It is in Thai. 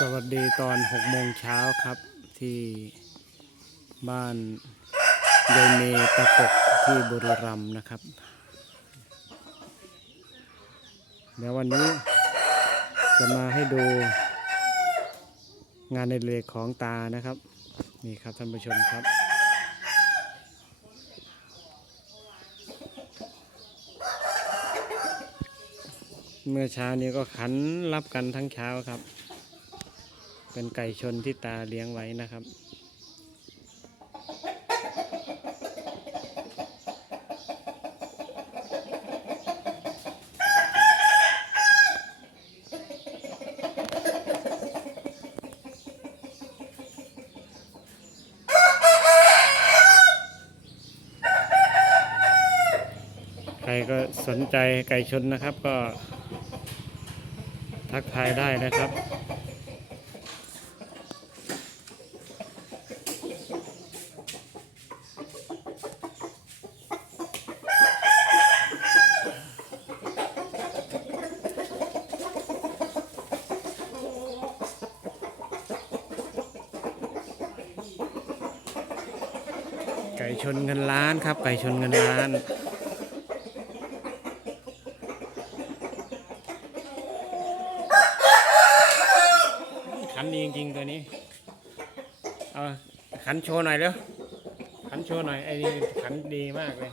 สวัสดีตอน6โมงเช้าครับที่บ้านยายเมตะกกที่บุรีรัมย์นะครับเดี๋ยววันนี้จะมาให้ดูงานในเล็กของตานะครับ นี่ครับท่านผู้ชมครับ เมื่อเช้านี้ก็ขันรับกันทั้งเช้าครับ เป็นไก่ชนที่ตาเลี้ยงไว้นะครับ ใครก็สนใจไก่ชนนะครับก็ทักทายได้นะครับ ไก่ชนเงินล้านครับ ไก่ชนเงินล้านขันดีจริงๆตัวนี้เอาขันโชว์หน่อยเร็วขันโชว์หน่อยไอ้นี่ขันดีมากเลย